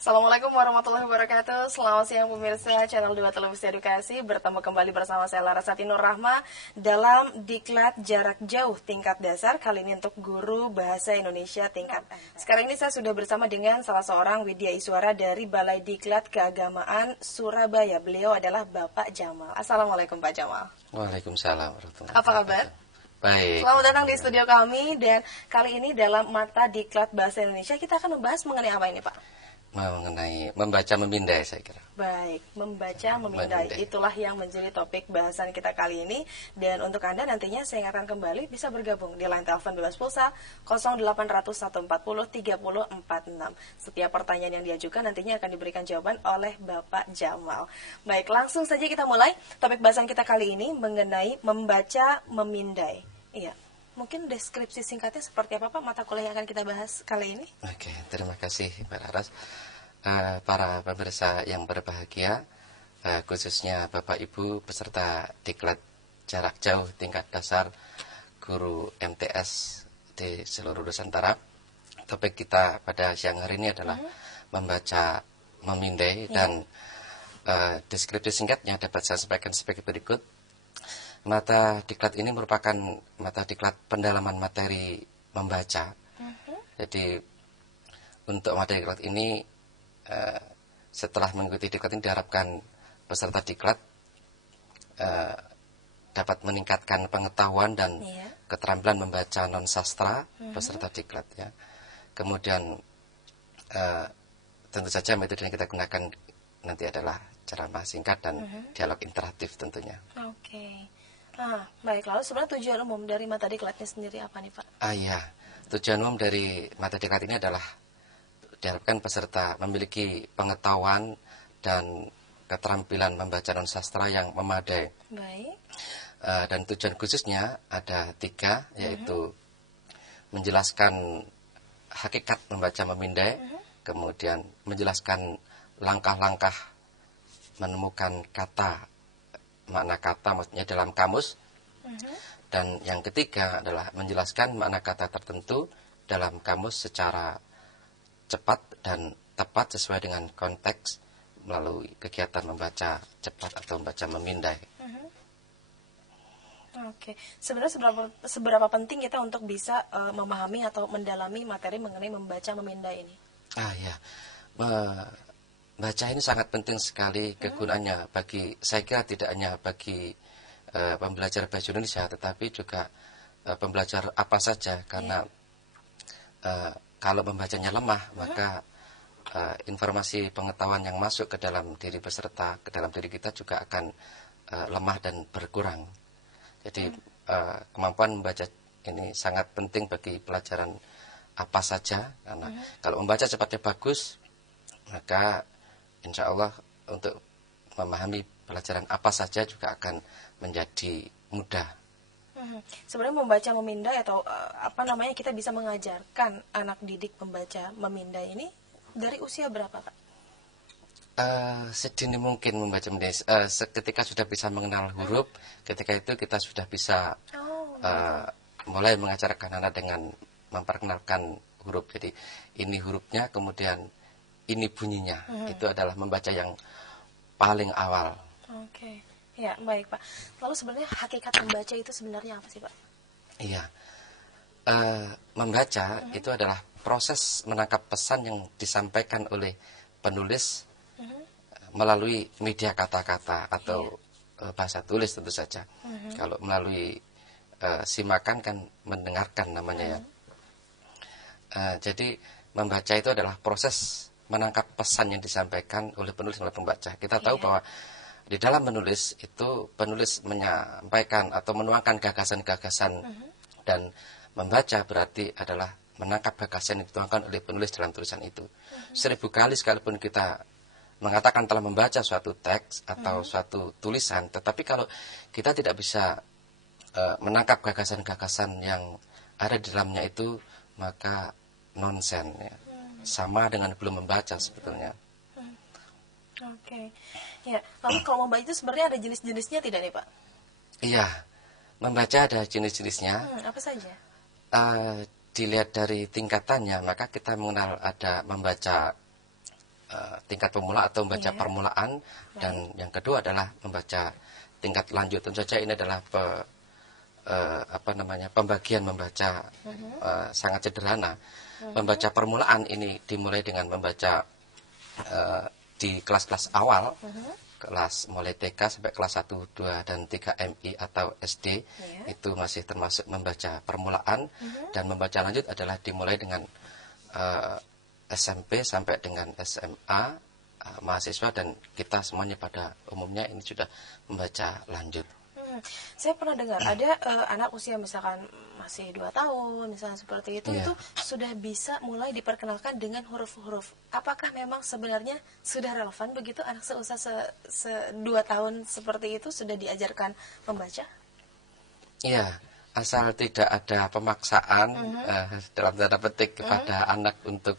Assalamualaikum warahmatullahi wabarakatuh. Selamat siang pemirsa channel 2 Televisi Edukasi. Bertemu kembali bersama saya Larasati Nur Rahma dalam Diklat Jarak Jauh tingkat dasar. Kali ini untuk guru bahasa Indonesia tingkat. Sekarang ini saya sudah bersama dengan salah seorang widya iswara dari Balai Diklat Keagamaan Surabaya. Beliau adalah Bapak Jamal. Assalamualaikum Pak Jamal. Waalaikumsalam warahmatullahi wabarakatuh. Apa kabar? Baik. Selamat datang di studio kami. Dan kali ini dalam mata Diklat Bahasa Indonesia kita akan membahas mengenai apa ini Pak? Mengenai membaca memindai saya kira. Baik, membaca memindai. Itulah yang menjadi topik bahasan kita kali ini. Dan untuk Anda nantinya saya ingatkan kembali bisa bergabung di line telepon bebas pulsa 0800 140 3046. Setiap pertanyaan yang diajukan nantinya akan diberikan jawaban oleh Bapak Jamal. Baik, langsung saja kita mulai. Topik bahasan kita kali ini mengenai membaca memindai. Iya. Mungkin deskripsi singkatnya seperti apa Pak mata kuliah yang akan kita bahas kali ini? Oke, terima kasih Mbak Laras. Para pemirsa yang berbahagia, khususnya Bapak Ibu peserta Diklat Jarak Jauh tingkat dasar guru MTS di seluruh Nusantara. Topik kita pada siang hari ini adalah membaca memindai dan deskripsi singkatnya dapat saya sampaikan sebagai berikut. Mata diklat ini merupakan mata diklat pendalaman materi membaca. Jadi untuk mata diklat ini setelah mengikuti diklat ini diharapkan peserta diklat dapat meningkatkan pengetahuan dan keterampilan membaca non sastra peserta diklat ya. Kemudian tentu saja metode yang kita gunakan nanti adalah ceramah singkat dan dialog interaktif tentunya. Oke. Baik, lalu sebenarnya tujuan umum dari mata diklatnya sendiri apa nih Pak? Iya, tujuan umum dari mata diklat ini adalah diharapkan peserta memiliki pengetahuan dan keterampilan membaca non sastra yang memadai. Baik. Dan tujuan khususnya ada 3, yaitu menjelaskan hakikat membaca memindai, kemudian menjelaskan langkah-langkah menemukan kata, makna kata maksudnya dalam kamus, dan yang ketiga adalah menjelaskan makna kata tertentu dalam kamus secara cepat dan tepat sesuai dengan konteks melalui kegiatan membaca cepat atau membaca memindai. Oke, sebenarnya seberapa penting kita untuk bisa memahami atau mendalami materi mengenai membaca memindai ini? Ya, baca ini sangat penting sekali kegunaannya bagi, saya kira tidak hanya bagi pembelajar bahasa Indonesia, tetapi juga pembelajar apa saja, karena kalau membacanya lemah, maka informasi pengetahuan yang masuk ke dalam diri peserta, ke dalam diri kita juga akan lemah dan berkurang. Jadi kemampuan membaca ini sangat penting bagi pelajaran apa saja, karena kalau membaca cepatnya bagus, maka insya Allah untuk memahami pelajaran apa saja juga akan menjadi mudah. Sebenarnya membaca memindai atau kita bisa mengajarkan anak didik membaca memindai ini dari usia berapa Pak? Sedini mungkin membaca memindai. Ketika sudah bisa mengenal huruf, ketika itu kita sudah bisa mulai mengajarkan anak dengan memperkenalkan huruf. Jadi ini hurufnya, kemudian ini bunyinya. Itu adalah membaca yang paling awal. Oke. Ya, baik Pak. Lalu sebenarnya hakikat membaca itu sebenarnya apa sih Pak? Iya. Membaca itu adalah proses menangkap pesan yang disampaikan oleh penulis melalui media kata-kata atau bahasa tulis tentu saja. Kalau melalui simakan kan mendengarkan namanya ya. Jadi membaca itu adalah proses menangkap pesan yang disampaikan oleh penulis melalui pembaca. Kita tahu bahwa di dalam menulis itu penulis menyampaikan atau menuangkan gagasan-gagasan, dan membaca berarti adalah menangkap gagasan yang dituangkan oleh penulis dalam tulisan itu. 1000 kali sekalipun kita mengatakan telah membaca suatu teks atau suatu tulisan, tetapi kalau kita tidak bisa menangkap gagasan-gagasan yang ada di dalamnya itu, maka nonsen ya. Sama dengan belum membaca sebetulnya. Oke. Ya, lalu kalau membaca itu sebenarnya ada jenis-jenisnya tidak nih Pak? Iya, membaca ada jenis-jenisnya. Apa saja? Dilihat dari tingkatannya, maka kita mengenal ada membaca tingkat pemula atau membaca permulaan, dan yang kedua adalah membaca tingkat lanjut. Tentu saja ini adalah pembagian membaca sangat sederhana. Membaca permulaan ini dimulai dengan membaca di kelas-kelas awal, kelas mulai TK sampai kelas 1, 2, dan 3 MI atau SD, itu masih termasuk membaca permulaan. Dan membaca lanjut adalah dimulai dengan SMP sampai dengan SMA, mahasiswa, dan kita semuanya pada umumnya ini sudah membaca lanjut. Saya pernah dengar ada anak usia misalkan masih 2 tahun misalnya seperti itu, itu sudah bisa mulai diperkenalkan dengan huruf-huruf. Apakah memang sebenarnya sudah relevan begitu anak seusia 2 tahun seperti itu sudah diajarkan membaca? Iya, asal tidak ada pemaksaan dalam tanda petik kepada anak untuk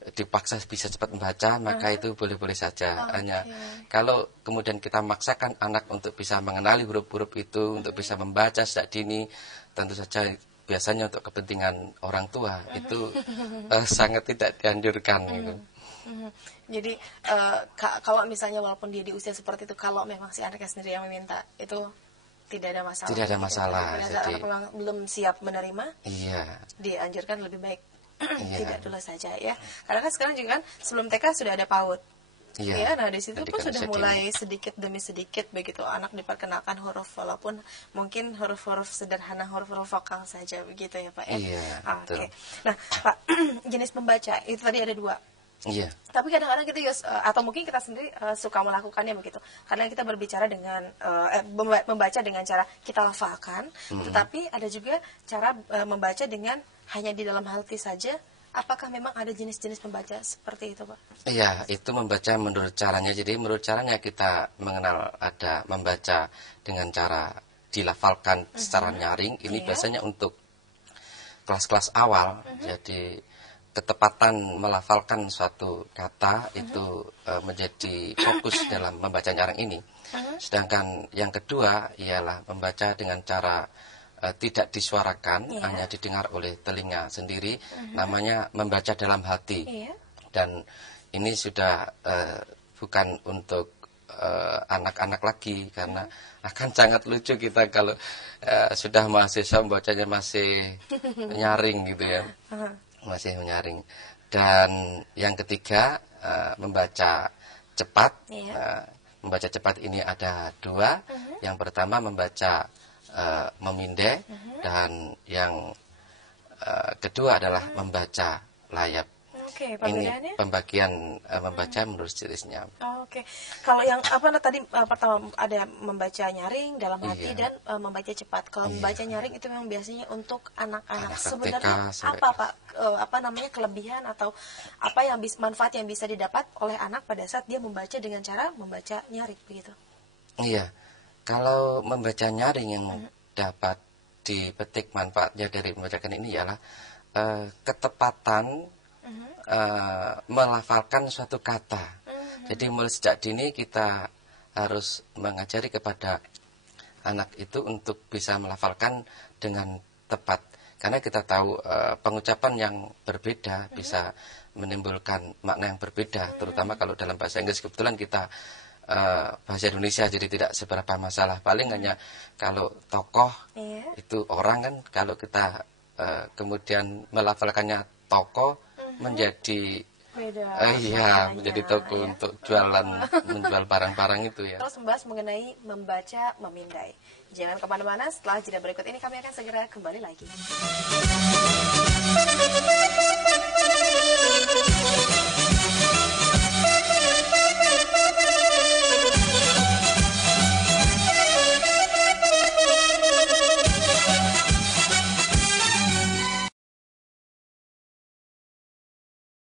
dipaksa bisa cepat membaca, maka itu boleh-boleh saja. Hanya kalau kemudian kita memaksakan anak untuk bisa mengenali huruf-huruf itu, untuk bisa membaca sejak dini, tentu saja biasanya untuk kepentingan orang tua itu sangat tidak dianjurkan gitu. Jadi kalau misalnya walaupun dia di usia seperti itu, kalau memang si anaknya sendiri yang meminta, itu tidak ada masalah. Tidak ada masalah. Jadi anak memang belum siap menerima, dianjurkan lebih baik tidak dulu saja ya. Karena kan sekarang juga kan sebelum TK sudah ada PAUD. Ya, nah di situ pun sudah mulai sedikit demi sedikit begitu anak diperkenalkan huruf, walaupun mungkin huruf-huruf sederhana, huruf-huruf vokal saja begitu ya Pak ya. Oke. Nah Pak, jenis membaca itu tadi ada 2. Iya. Tapi kadang-kadang kita atau mungkin kita sendiri suka melakukannya begitu. Karena kita berbicara dengan membaca dengan cara kita lafalkan, tetapi ada juga cara membaca dengan hanya di dalam hati saja. Apakah memang ada jenis-jenis membaca seperti itu, Pak? Iya, itu membaca menurut caranya. Jadi menurut caranya kita mengenal ada membaca dengan cara dilafalkan secara nyaring. Ini biasanya untuk kelas-kelas awal. Jadi ketepatan melafalkan suatu kata itu menjadi fokus dalam membaca nyaring ini. Sedangkan yang kedua ialah membaca dengan cara tidak disuarakan, hanya didengar oleh telinga sendiri, namanya membaca dalam hati. Dan ini sudah bukan untuk anak-anak lagi, karena akan sangat lucu kita kalau sudah mahasiswa membacanya masih nyaring gitu ya, masih menyaring. Dan yang ketiga membaca cepat. Membaca cepat ini ada 2. Yang pertama membaca memindai, dan yang kedua adalah membaca layap. Ini pembagian membaca menurut jenisnya. Kalau yang tadi pertama ada membaca nyaring dalam hati dan membaca cepat. Kalau membaca nyaring itu memang biasanya untuk anak-anak. Sebenarnya apa Pak? Kelebihan atau apa yang manfaat yang bisa didapat oleh anak pada saat dia membaca dengan cara membaca nyaring begitu? Iya. Kalau membaca nyaring yang dapat dipetik manfaatnya dari membacakan ini ialah ketepatan melafalkan suatu kata. Jadi mulai sejak dini kita harus mengajari kepada anak itu untuk bisa melafalkan dengan tepat. Karena kita tahu pengucapan yang berbeda bisa menimbulkan makna yang berbeda, terutama kalau dalam bahasa Inggris. Kebetulan kita bahasa Indonesia, jadi tidak seberapa masalah. Paling hanya kalau tokoh itu orang kan, kalau kita kemudian melafalkannya toko menjadi menjadi toko untuk menjual barang-barang itu ya. Terus membahas mengenai membaca memindai. Jangan kemana-mana, setelah jeda berikut ini kami akan segera kembali lagi.